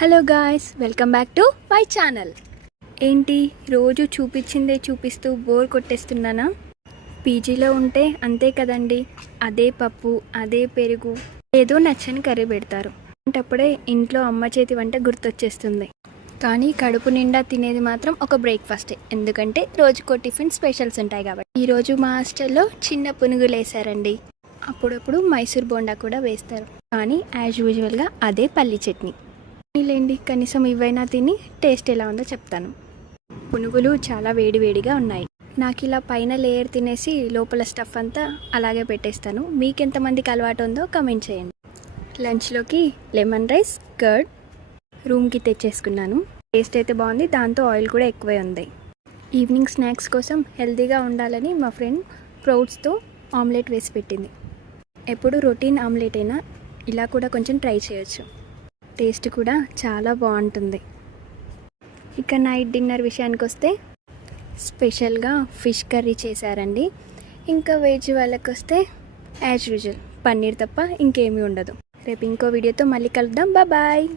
Hello guys, welcome back to my channel. ఏంటి రోజు చూపించిందే చూపిస్తూ బోర్ కొట్టేస్తున్నానా? పీజీలో ఉంటే అంతే కదండి, అదే పప్పు అదే పెరుగు, ఏదో నచ్చని కర్రీ పెడతారు. అంటప్పుడే ఇంట్లో అమ్మ చేతి వంట గుర్తొచ్చేస్తుంది. కానీ కడుపు నిండా తినేది మాత్రం ఒక బ్రేక్ఫాస్టే, ఎందుకంటే రోజుకో టిఫిన్ స్పెషల్స్ ఉంటాయి కాబట్టి. ఈరోజు మా హాస్టల్లో చిన్న పునుగులు వేసారండి. అప్పుడప్పుడు మైసూర్ బోండా కూడా వేస్తారు, కానీ యాజ్ యూజువల్గా అదే పల్లి చట్నీ. లేండి, కనీసం ఇవైనా తిని టేస్ట్ ఎలా ఉందో చెప్తాను. పునుగులు చాలా వేడివేడిగా ఉన్నాయి. నాకు ఇలా పైన లేయర్ తినేసి లోపల స్టఫ్ అంతా అలాగే పెట్టేస్తాను. మీకెంతమందికి అలవాటు ఉందో కమెంట్ చేయండి. లంచ్లోకి లెమన్ రైస్, కర్డ్ రూమ్కి తెచ్చేసుకున్నాను. టేస్ట్ అయితే బాగుంది, దాంతో ఆయిల్ కూడా ఎక్కువే ఉంది. ఈవినింగ్ స్నాక్స్ కోసం హెల్తీగా ఉండాలని మా ఫ్రెండ్ స్ప్రౌట్స్తో ఆమ్లెట్ వేసి పెట్టింది. ఎప్పుడు రొటీన్ ఆమ్లెట్ అయినా ఇలా కూడా కొంచెం ట్రై చేయొచ్చు. టేస్ట్ కూడా చాలా బాగుంటుంది. ఇక నైట్ డిన్నర్ విషయానికి వస్తే స్పెషల్గా ఫిష్ కర్రీ చేశారండి. ఇంకా వెజ్ వాళ్ళకి వస్తే యాజ్ యూజువల్ పన్నీర్ తప్ప ఇంకేమీ ఉండదు. రేపు ఇంకో వీడియోతో మళ్ళీ కలుద్దాం. బాయ్.